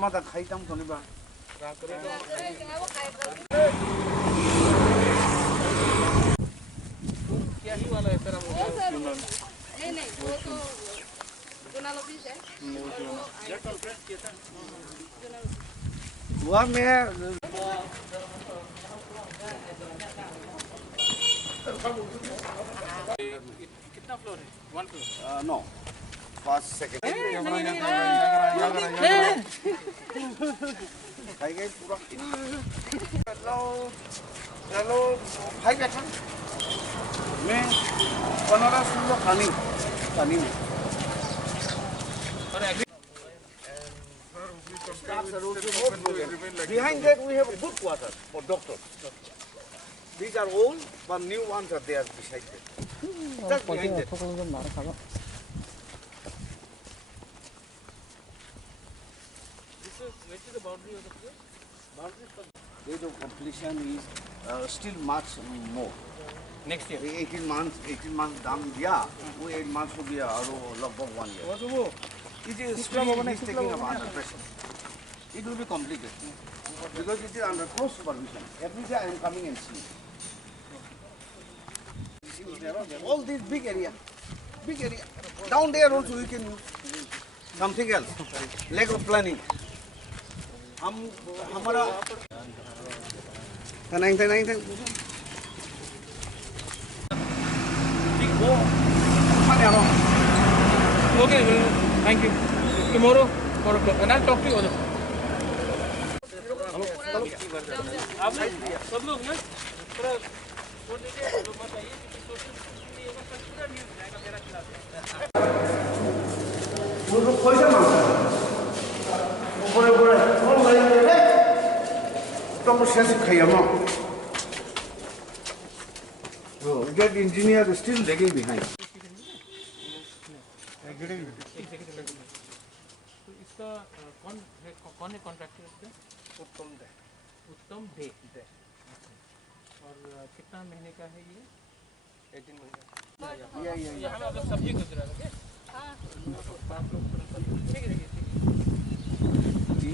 Ada kaitam to ni ba. क्या ही वाला है सर हम नहीं वो तो जोनल ऑफिस है वो मैं कितना फ्लोर है 1 फ्लोर नो 5 सेकंड खाई गई पूरा हेलो भाई बैठा मैं 15-16 खानी में behind that we have a good quarter for doctors. These are old but new ones are there beside it. Just behind it. Which is the boundary of the place? Boundary for date of completion is still much more. Next year. 18 months down दिया, वो 8 months हो गया और लगभग 1 year. It is still taking about under pressure. It will be completed because it is under close supervision. Every day I am coming and seeing. All this big area. Down there also we can use something else. Lack of planning. हमारा नहीं Okay, thank you. Tomorrow, 4 o'clock, and I'll talk to you also. आप सब लोग ना थोड़ा छोड़ दीजिए लोग मत आइए क्योंकि सोशल मीडिया ये बस पूरा न्यूज़ जाएगा मेरा खिलाफ वो लोग पैसा मांगते हैं ऊपर कौन लाएंगे तो हम शेष खाइएगा वो get engineer is still lagging behind. तो इसका कौन है कॉन्ट्रैक्टर इसका? उत्तम दे और कितना महीने का है ये? 18 महीने यहाँ में आप लोग सब्जी गुजरा रहे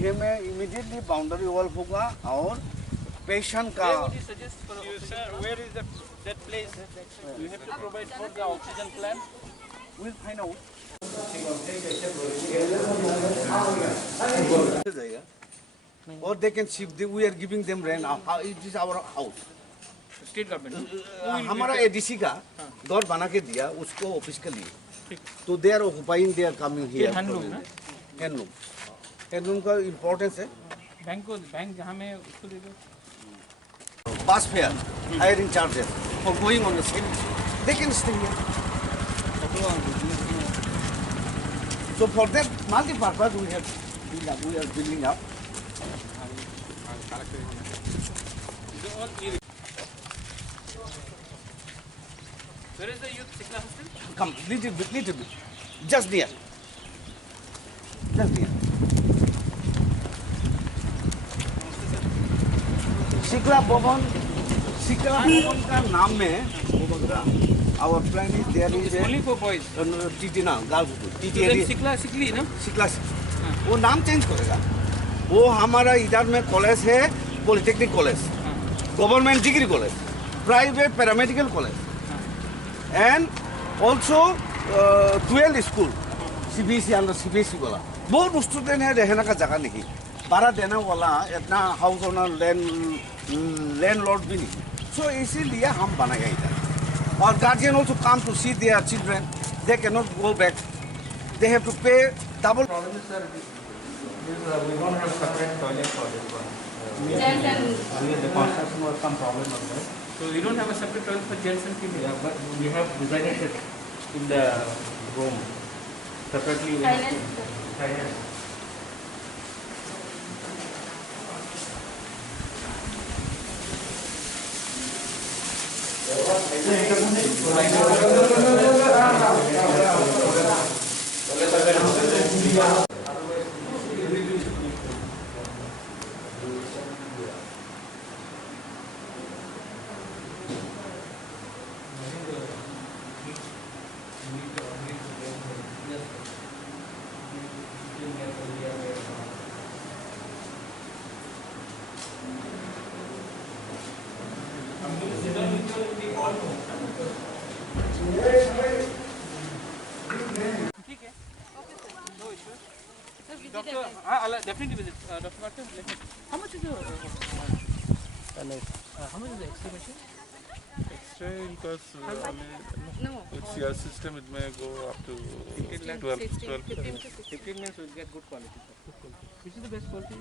ये में इमीडिएटली बाउंड्री वॉल होगा और पेशेंट का where is that place you have to provide for the oxygen plant we'll find out or they can shift we are giving them rent it is our house state government हमारा एडीसी का दौर बना के दिया उसको ऑफिस के लिए तो they are occupying they are coming here handloom का इम्पोर्टेंस है बैंक जहाँ में उसको दे दो bus fare, hiring charges for going on the same. They can stay here. So for that multi-purpose we are building up. Where is the youth Sikla hostel? Come, little bit, just near. Sikla Bhavan का नाम में our plan is there is only for boys. TT ना girls TT सिकली ना वो नाम चेंज करेगा वो हमारा इधर में कॉलेज है polytechnic college government degree college private paramedical college and also 12 school CBSE under CBSE वाला बहुत स्टूडेंट है रहने का जगह नहीं भाड़ा देने वाला इतना हाउस ओनर लैंडलॉर्ड भी नहीं सो इसीलिए हम बनाया इधर और guardian also come to see their children they can not go back they have to pay double problem sir we don't have separate toilet for this one the construction was some problem on that so we don't have a separate toilet for gents and females but we have designed it in the room separately ठीक है, no issues. Doctor, I'll definitely visit. Dr. Martin, how much is the how much is the X-ray machine? X-ray will cost, No. it's your system, it may go up to 12. 15 minutes will get good quality. Which is the best quality?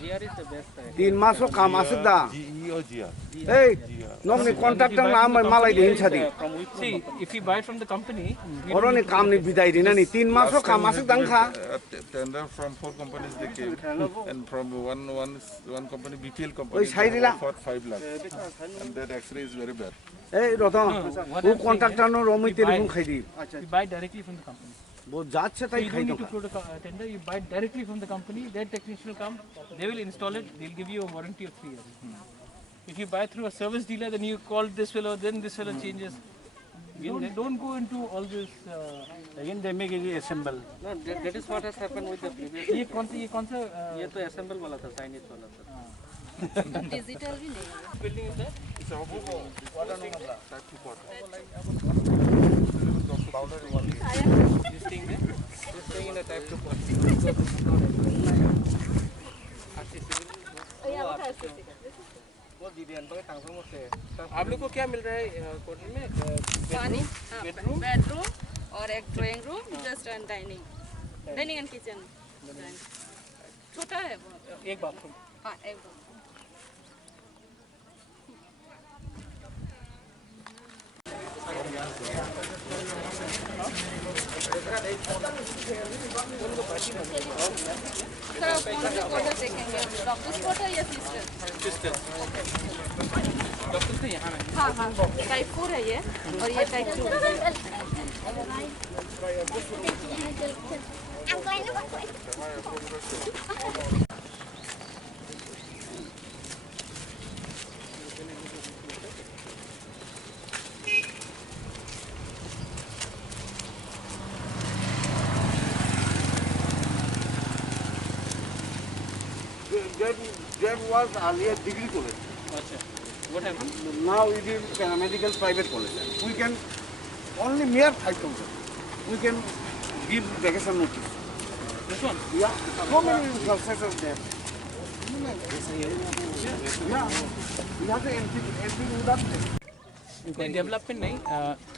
GR is the best. 3 मासों काम Asuda GE or GR? ए नोंनि कॉन्ट्रैक्टर नाम मालाय दिन छादी See, if you buy from the company, और ने काम नि बिदाय दिना नि 3 मासों काम आसुदा खा Tender from 4 companies they came, and from one company, BPL Oi, company, sai they dila. offered 5 lakhs, and that X-ray is very bad. ए रतन वो कॉन्ट्रैक्टर नो रोमी तेरे बुन खाई दी you buy directly from the company. वो जात से So ताई you खाई don't दो need to float a tender. You buy directly from the company. Their technician will come. They will install it. They'll give you a warranty of 3 years. If you buy through a service dealer, then you call this fellow, then this fellow changes. Don't go into all this. Again they make it assemble. No, that is what has happened with the previous. ये कौन सा ये तो assemble वाला था, Chinese वाला था. डिजिटल भी नहीं है. Building is there. It's a hobo. This thing in the type 2 pot. आप लोग को क्या मिल रहा है क्वार्टर में? पानी, बेडरूम और एक drawing room, just and dining and kitchen. छोटा है वो. एक बाथरूम. हाँ, एक बार. सर आप कौन सा क्वार्टर देखेंगे? डॉक्टर्स क्वार्टर या सिस्टर? डॉक्टर तो यहाँ है. हाँ हाँ, टाइप 4 है ये और ये टाइप 2 है. That was earlier degree college. अच्छा. What happened? Now it is paramedical private college. We can only mere 5,000. We can give vacation notice. This one? Yeah, so many successes there. Yeah, we have to entry without them. नहीं, डेवलपमेंट नहीं,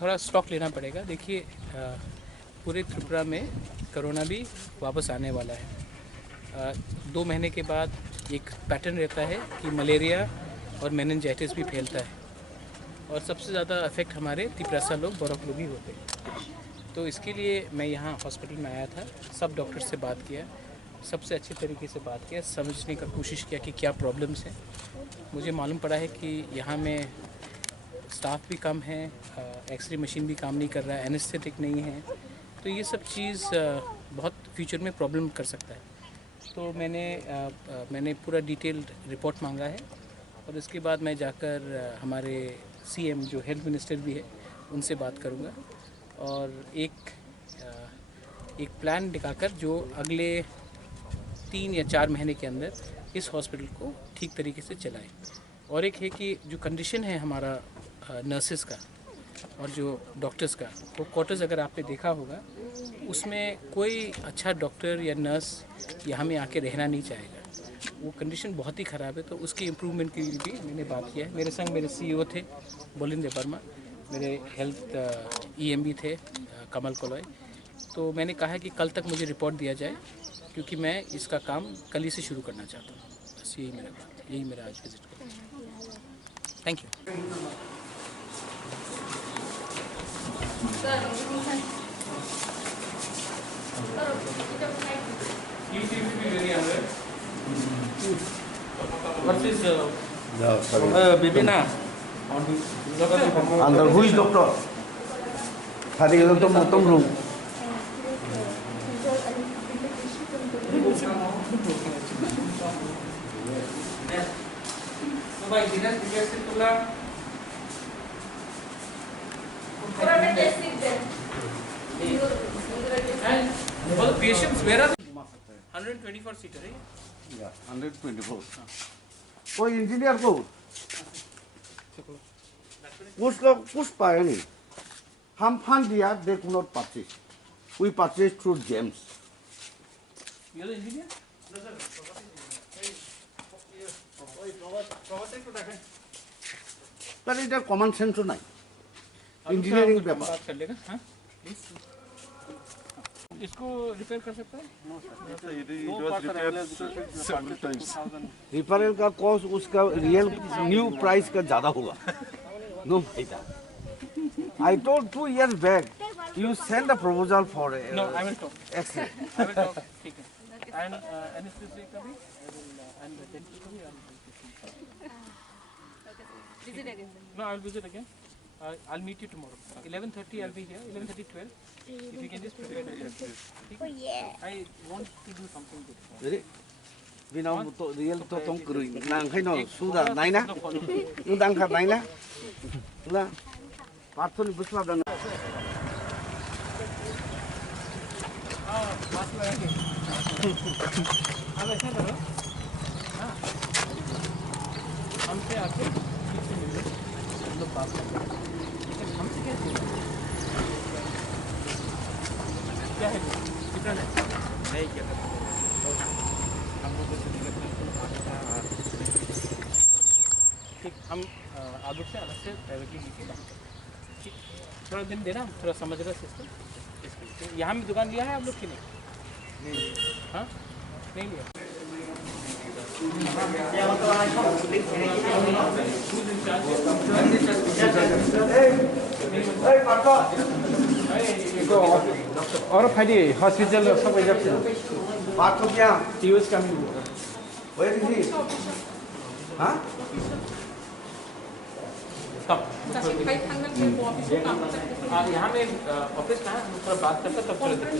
थोड़ा स्टॉक लेना पड़ेगा. देखिए, पूरे त्रिपुरा में कोरोना भी वापस आने वाला है. 2 महीने के बाद एक पैटर्न रहता है कि मलेरिया और मेनिंजाइटिस भी फैलता है, और सबसे ज़्यादा इफेक्ट हमारे तिपरासा लोग, बोरक लोग ही होते हैं. तो इसके लिए मैं यहाँ हॉस्पिटल में आया था, सब डॉक्टर से बात किया, सबसे अच्छे तरीके से बात किया, समझने का कोशिश किया कि क्या प्रॉब्लम्स हैं. मुझे मालूम पड़ा है कि यहाँ में स्टाफ भी कम है, एक्सरे मशीन भी काम नहीं कर रहा है, एनेस्थेटिक नहीं है. तो ये सब चीज़ बहुत फ्यूचर में प्रॉब्लम कर सकता है. तो मैंने पूरा डिटेल्ड रिपोर्ट मांगा है, और इसके बाद मैं जाकर हमारे सीएम जो हेल्थ मिनिस्टर भी है उनसे बात करूंगा, और एक प्लान दिखाकर जो अगले 3 या 4 महीने के अंदर इस हॉस्पिटल को ठीक तरीके से चलाएं. और एक है कि जो कंडीशन है हमारा नर्सेस का और जो डॉक्टर्स का, वो क्वार्टर्स अगर आपने देखा होगा, उसमें कोई अच्छा डॉक्टर या नर्स यहाँ में आके रहना नहीं चाहेगा. वो कंडीशन बहुत ही ख़राब है. तो उसकी इम्प्रूवमेंट के लिए भी मैंने बात किया है. मेरे संग मेरे CEO थे बोलिंदे वर्मा, मेरे हेल्थ EMB थे कमल कोलॉय. तो मैंने कहा कि कल तक मुझे रिपोर्ट दिया जाए, क्योंकि मैं इसका काम कल ही से शुरू करना चाहता हूँ. बस यही मेरा बात, यही मेरा आज विजिट का. Thank you. What is baby na? Under who is doctor? Hari itu tuh motong room. Baik, dinas dikasih tulang. And for the patients, where are they? 124 seater, right? Yeah, 124. कोई इंजीनियर को कुछ लोग कुछ पाए नहीं, हम फंड दिया, they could not purchase. We purchased through James. You are the engineer? But it's a common sense नहीं. Engineering paper. बात कर लेगा, हाँ? Please. इसको रिपेयर कर सकता है? It was repaired several times. Repair का कॉस्ट उसका रियल न्यू प्राइस का ज़्यादा होगा. No फायदा. I told 2 years back, you send a proposal for a No, I will talk. Excellent. I will talk. ठीक है. And anesthesia का भी, and dental का भी, Visit again. No, I will visit again. I'll meet you tomorrow. 11:30 I'll be here. 11:30, 12. If you can just prepare that. Oh yeah. I want to do something good. Jadi, bina to real to tong kurui. Nang kai no sudah naina. Undang kar naina. Sudah. Pathon busla dan. अब ऐसा करो, हाँ, हमसे आके किसी मिलो, हम लोग बात करते हैं, लेकिन हमसे कैसे? क्या है? कितना है? नहीं क्या करते? हम लोग से ठीक, हम आगे से अलग से प्राइवेटली लीजिए बात करें, ठीक, थोड़ा दिन देना, थोड़ा समझ रहा सिस्टम, यहाँ भी दुकान लिया है आप लोग की नहीं? हाँ? नहीं लिया? और फाइदे हॉस्पिटल सब जब बात तो क्या? टीएस का भी Where is he? हाँ? कब? यहाँ में ऑफिस कहाँ है? हम थोड़ा बात करते तब चले जाते।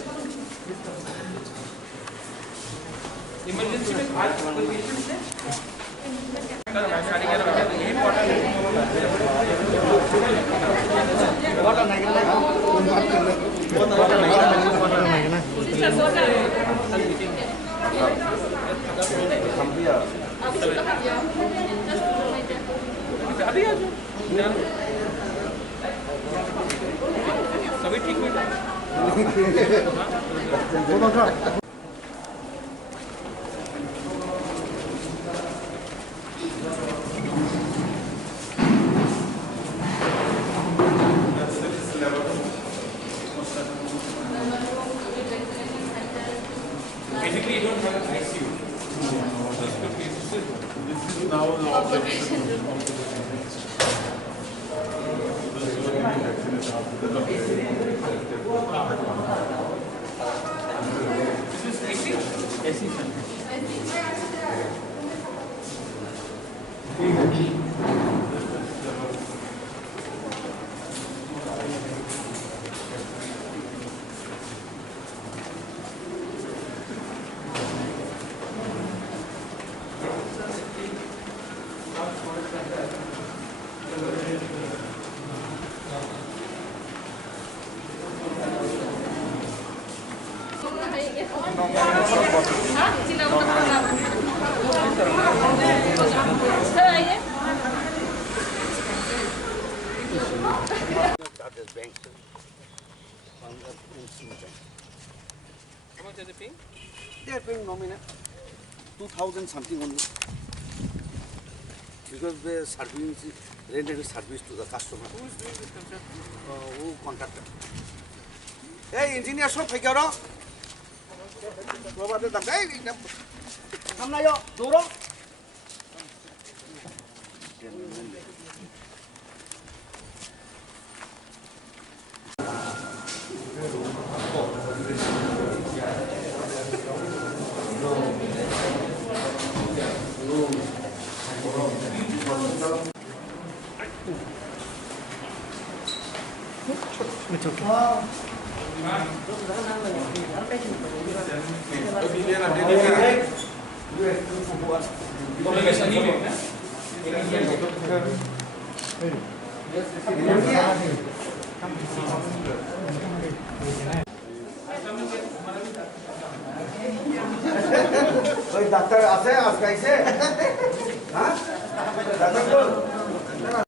इमरजेंसी में आज कोई पेशेंट है? अभी आ जाओ। सभी ठीक हुई? Basically, you don't have an ICU. This is now the operation. This is AC? AC, sir. How much are they paying? They are paying nominal 2,000 something only. Because they are serving, rented service to the customer. Who is doing this construction? Who contractor? Hey, engineer, shop hai kya ro? Bawa de dam. Hey, kam na yo, duro. कोई डॉक्टर आते हैं आज कैसे? हाँ? डॉक्टर को